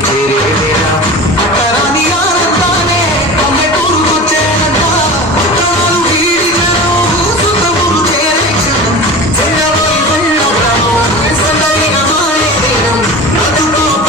ছেড়ে